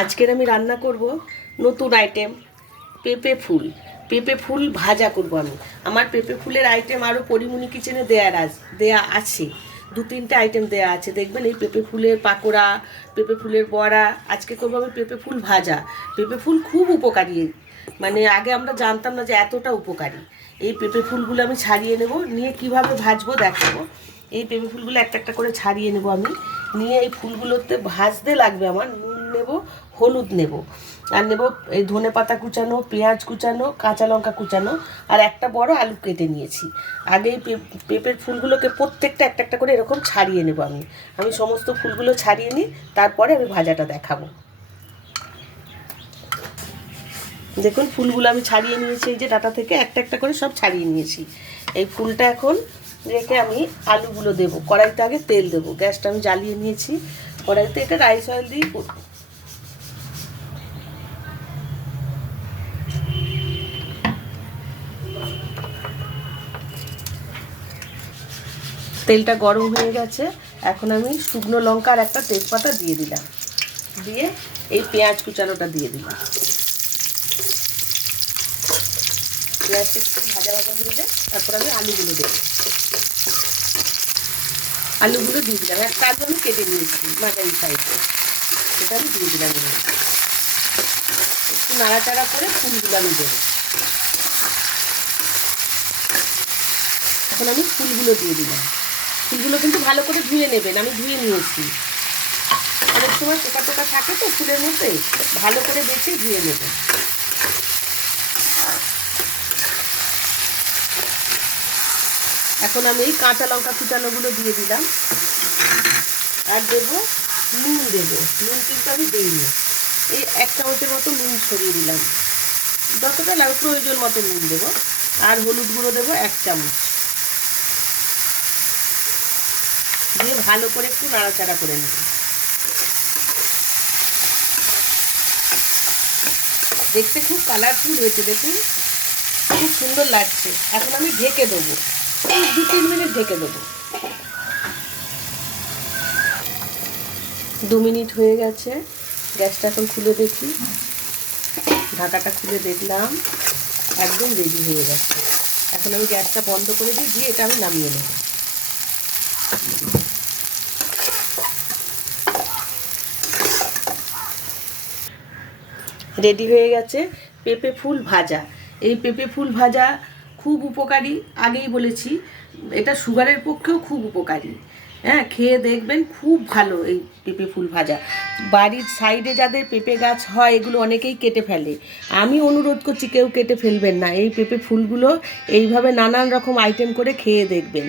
আজকের আমি রান্না করব নতুন আইটেম, পেঁপে ফুল। পেঁপে ফুল ভাজা করব আমি। আমার পেঁপে ফুলের আইটেম আরও পরিমণি কিচেনে দেয়া আছে, 2-3টে আইটেম দেয়া আছে। দেখবেন এই পেঁপে ফুলের পাকোড়া, পেঁপে ফুলের বড়া। আজকে করবো আমি পেঁপে ফুল ভাজা। পেঁপে ফুল খুব উপকারী, মানে আগে আমরা জানতাম না যে এতটা উপকারী। এই পেঁপে ফুলগুলো আমি ছাড়িয়ে নেব, নিয়ে কিভাবে ভাজবো দেখাবো। এই পেঁপে ফুলগুলো একটা একটা করে ছাড়িয়ে নেব আমি, নিয়ে এই ফুলগুলোতে ভাজতে লাগবে আমার নুন নেব, হলুদ নেব, আর নেব এই ধনে পাতা কুচানো, পেঁয়াজ কুচানো, কাঁচা লঙ্কা কুচানো, আর একটা বড় আলু কেটে নিয়েছি। আগে এই পেঁপের ফুলগুলোকে প্রত্যেকটা একটা একটা করে এরকম ছাড়িয়ে নেব আমি সমস্ত ফুলগুলো ছাড়িয়ে নিই, তারপরে আমি ভাজাটা দেখাবো। দেখুন ফুলগুলো আমি ছাড়িয়ে নিয়েছি, এই যে ডাটা থেকে একটা একটা করে সব ছাড়িয়ে নিয়েছি। এই ফুলটা এখন রেখে আমি আলুগুলো দেবো। কড়াইতে আগে তেল দেবো, গ্যাসটা আমি জ্বালিয়ে নিয়েছি। কড়াইতে এটা রাইস অয়েল দিয়েই করব। তেলটা গরম হয়ে গেছে, এখন আমি শুকনো লঙ্কা আর একটা তেজপাতা দিয়ে দিলাম, দিয়ে এই পেঁয়াজ কুচানোটা দিয়ে দিলাম। পেঁয়াজটা একটু ভাজা ভাজা হয়ে যায়, তারপর আমি আলুগুলো দেবো। আলুগুলো দিয়ে দিলাম, একটা আলু আমি কেটে নিয়েছি মাঝারি সাইজে, সেটা আমি দিয়ে দিলাম। একটু নাড়াচাড়া করে ফুলগুলো আমি দেবো। এখন আমি ফুলগুলো দিয়ে দিলাম। ফুলগুলো কিন্তু ভালো করে ধুয়ে নেবেন, আমি ধুয়ে নিয়েছি। অনেক সময় পোকা টোকা থাকে তো ফুলের মধ্যে, ভালো করে বেছে ধুয়ে নেবেন। এখন আমি এই কাঁচা লঙ্কা কুচানোগুলো দিয়ে দিলাম, আর দেবো নুন। নুন কিন্তু আমি দিইনি, এই 1 চামচের মতো নুন ছড়িয়ে দিলাম, যতটা লাগে প্রয়োজন মতো নুন দেবো। আর হলুদ গুঁড়ো দেবো 1 চামচ, দিয়ে ভালো করে একটু নাড়াচাড়া করে নেব। দেখতে খুব কালারফুল হয়েছে, দেখুন খুব সুন্দর লাগছে। এখন আমি ঢেকে দেবো, এই 2-3 মিনিট ঢেকে দেবো। 2 মিনিট হয়ে গেছে, গ্যাসটা এখন খুলে দেখি। ঢাকাটা খুলে দেখলাম, একদম রেডি হয়ে গেছে। এখন আমি গ্যাসটা বন্ধ করে দিয়ে এটা আমি নামিয়ে নেব। রেডি হয়ে গেছে পেঁপে ফুল ভাজা। এই পেঁপে ফুল ভাজা খুব উপকারী, আগেই বলেছি। এটা সুগারের পক্ষেও খুব উপকারী। হ্যাঁ, খেয়ে দেখবেন, খুব ভালো এই পেঁপে ফুল ভাজা। বাড়ির সাইডে যাদের পেঁপে গাছ হয়, এগুলো অনেকেই কেটে ফেলে। আমি অনুরোধ করছি কেউ কেটে ফেলবেন না। এই পেঁপে ফুলগুলো এইভাবে নানান রকম আইটেম করে খেয়ে দেখবেন।